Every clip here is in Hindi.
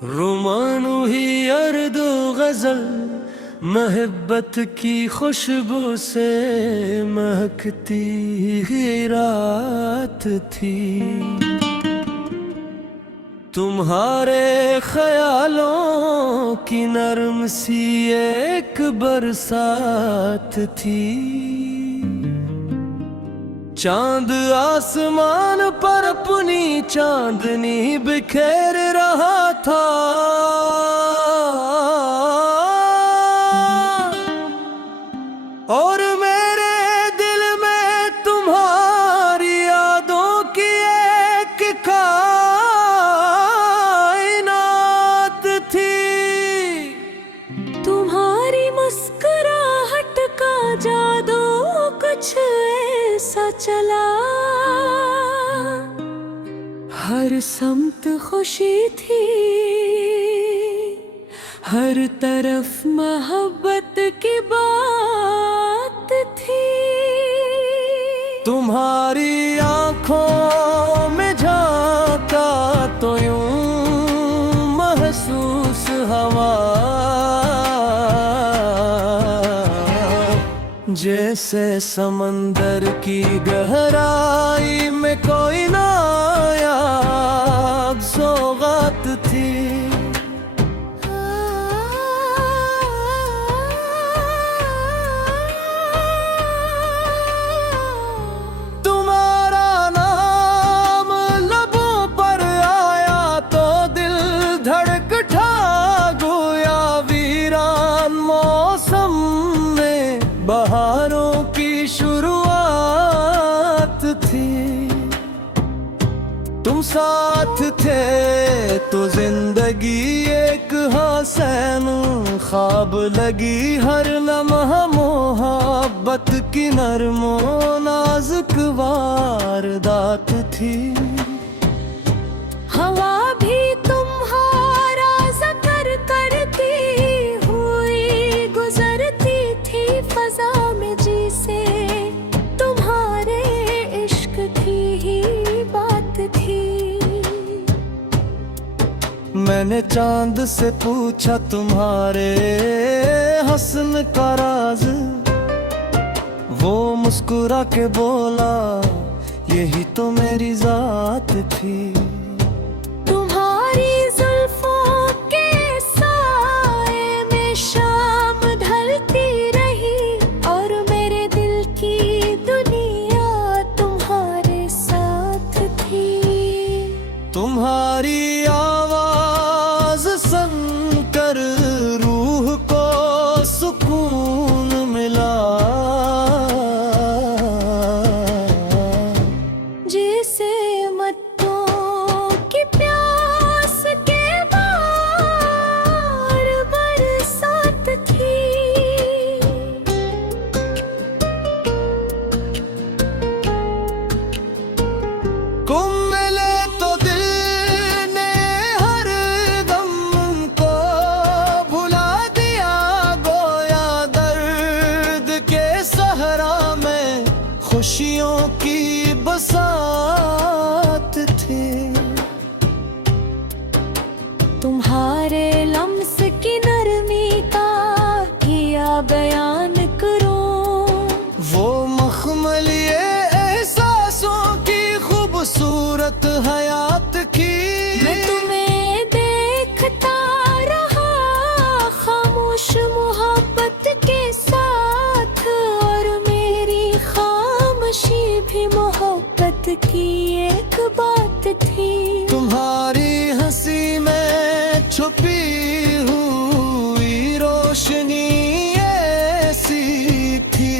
रुमानू ही अर्दो गजल मोहब्बत की खुशबू से महकती ही रात थी। तुम्हारे ख्यालों की नरम सी एक बरसात थी। चांद आसमान पर अपनी चांदनी बिखेर रहा था। और मेरे दिल में तुम्हारी यादों की एक कायनात थी। तुम्हारी मुस्कुराहट का जादू कुछ ऐसा चला, हर समत खुशी थी, हर तरफ मोहब्बत की बात थी। तुम्हारी आंखों में झांका तो यूं महसूस हवा, जैसे समंदर की गहराई में कोई नायाब सौगात थी। तुम्हारा नाम लबों पर आया तो दिल धड़क उठा, गोया वीरान मौसम में बहारों की शुरुआत थी। तुम साथ थे तो जिंदगी एक हसन ख्वाब लगी, हर लम्हा मोहब्बत की नरमो नाजुक वारदात थी। हवा भी तुम्हारा ज़िक्र करती हुई गुजरती थी फजा में, जिसे तुम्हारे इश्क की ही बात थी। मैंने चांद से पूछा तुम्हारे हसन का राज, वो मुस्कुरा के बोला यही तो मेरी जात थी। तुम्हारी जुल्फों के साए में शाम ढलती रही, और मेरे दिल की दुनिया तुम्हारे साथ थी। तुम्हारी आवाज सुनकर रूह को सुकून मिला, जैसे मत्तों की प्यास के बार बरसात थी। तुम मिले तो दिल ने हर गम को भुला दिया, गोया दर्द के सहरा में खुशियों की बसात थी। तुम्हारे लम्स की नरमी का किया बयान करूं, वो मखमलिए एहसासों की खूबसूरत हयात की। मैं तुम्हें देखता रहा खामोश मोहब्बत के साथ, और मेरी खामोशी भी मोहब्बत की एक बात थी। तुम्हारी हंसी में छुपी हुई रोशनी ऐसी थी,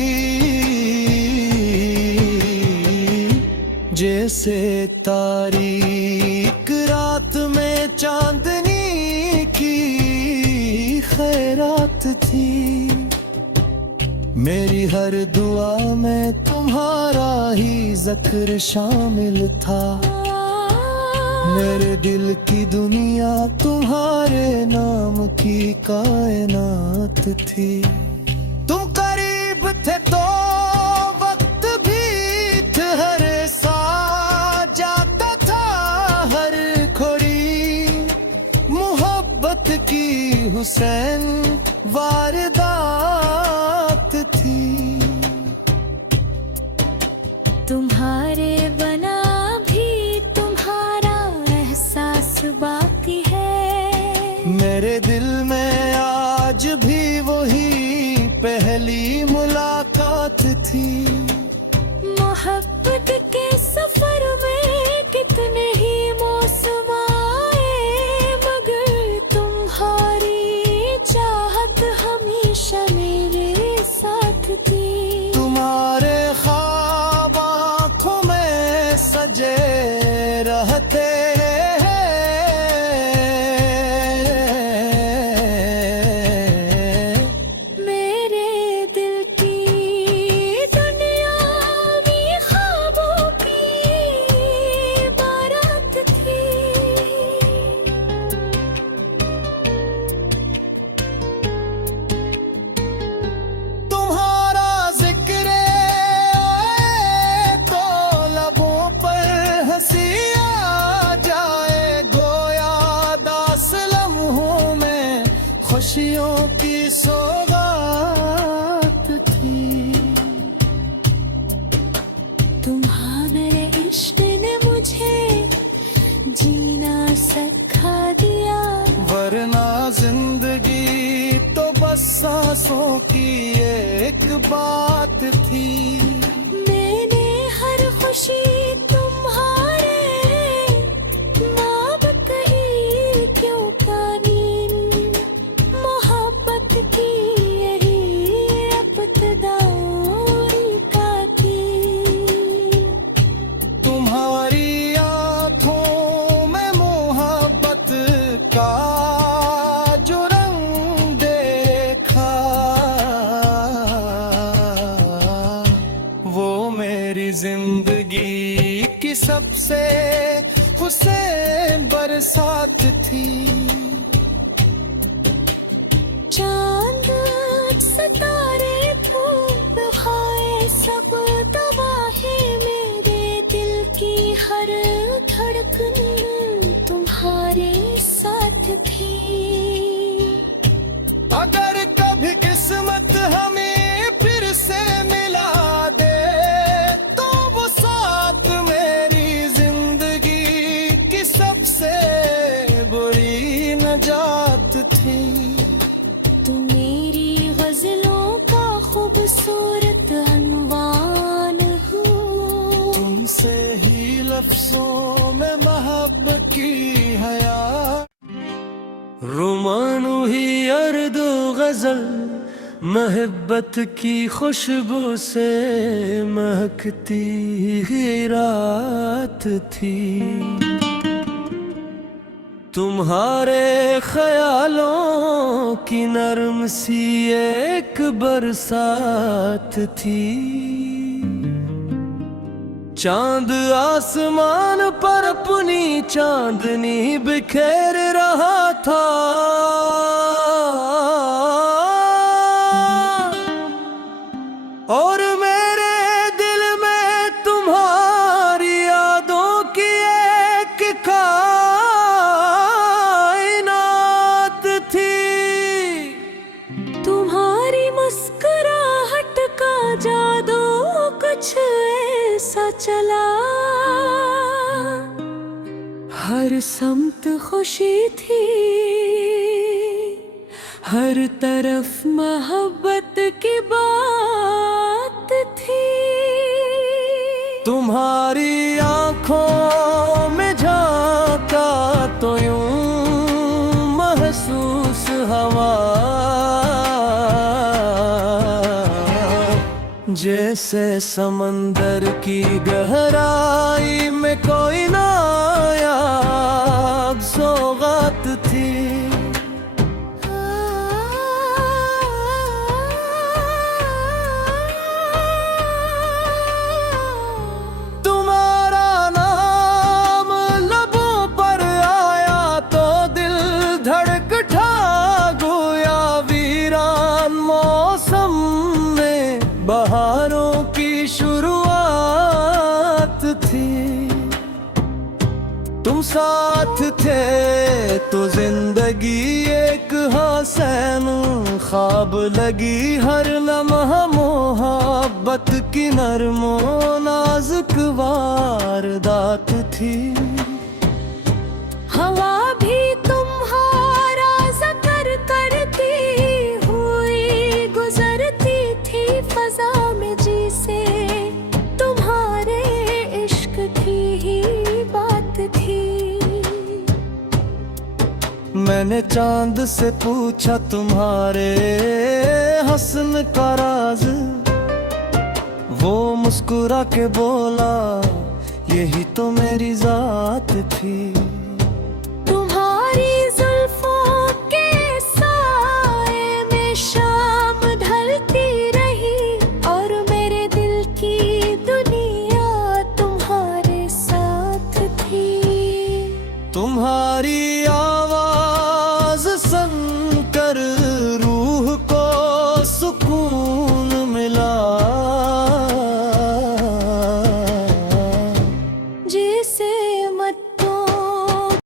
जैसे तारीक रात में चांदनी की खैरात थी। मेरी हर दुआ में तुम्हारा ही जिक्र शामिल था, मेरे दिल की दुनिया तुम्हारे नाम की कायनात थी। तुम करीब थे तो वक्त भी ठहरे सा जाता था, हर खोरी हुसैन वारदात थी। तुम्हारे बना भी तुम्हारा एहसास बाकी है। मेरे दिल में आज भी वही पहली मुलाकात थी। मोहब्बत के सफर में कितने ही मौसम आए, मगर तुम्हारी चाहत हमेशा मेरे साथ थी। तुम्हारे ख्वाब आँखों में सजे रहते हैं, मेरे दिल की दुनियावी ख्वाबों की बारात थी। तुम्हारा जिक्र आए तो लबों पर हंसी आ जाए, गोया दास लम्हों में खुशियों की सौगात थी। तुम्हारे इश्क ने मुझे जीना सिखा दिया, वरना जिंदगी तो बस सांसों की एक बात थी। मैंने हर खुशी तुम्हारे नाम कही क्यों कानी, मोहब्बत की यही इब्तिदा का थी। तुम्हारी आंखों में मोहब्बत का जो रंग देखा, वो मेरी जिंदगी की सबसे हुसैन बरसात थी। चांद सितारे धूप खाए सब तबाही, मेरे दिल की हर धड़कन तुम्हारे साथ थी। अगर कभी किस्मत हमें फिर से मिला दे, तो वो साथ मेरी जिंदगी की सबसे बुरी नजात थी। तुम मेरी गजलों का खूबसूरत अनवान हो, तुमसे ही लफ्जों में मोहब्बत की हया। रुमानू ही अर्दो गजल मोहब्बत की खुशबू से महकती ही रात थी। तुम्हारे ख्यालों की नरम सी एक बरसात थी। चांद आसमान पर अपनी चांदनी बिखेर रहा था, और मेरे दिल में तुम्हारी यादों की एक कायनात थी। तुम्हारी मुस्कुराहट का जादू कुछ ऐसा चला, हर समत खुशी थी, हर तरफ मोहब्बत की बात थी। तुम्हारी आंखों में झांका तो यूं महसूस हवा, जैसे समंदर की गहराई में कोई नायाब सौगात थी। तुम्हारा नाम लबों पर आया तो दिल धड़क उठा, गोया वीरान मौसम में बहारों की शुरुआत थी। तुम साथ थे तो जिंदगी एक हसन ख्वाब लगी हर लम्हा मोहब्बत की नरमो नाजुक वारदात थी। हवा भी तुम्हारा ज़िक्र करती हुई गुजरती थी फजा में जिसे तुम्हारे इश्क की ही बात थी। मैंने चांद से पूछा तुम्हारे हसन का राज, वो मुस्कुरा के बोला यही तो मेरी जात थी। तुम्हारी जुल्फों के साए में शाम ढलती रही और मेरे दिल की दुनिया तुम्हारे साथ थी। तुम्हारी आवाज सुनकर रूह को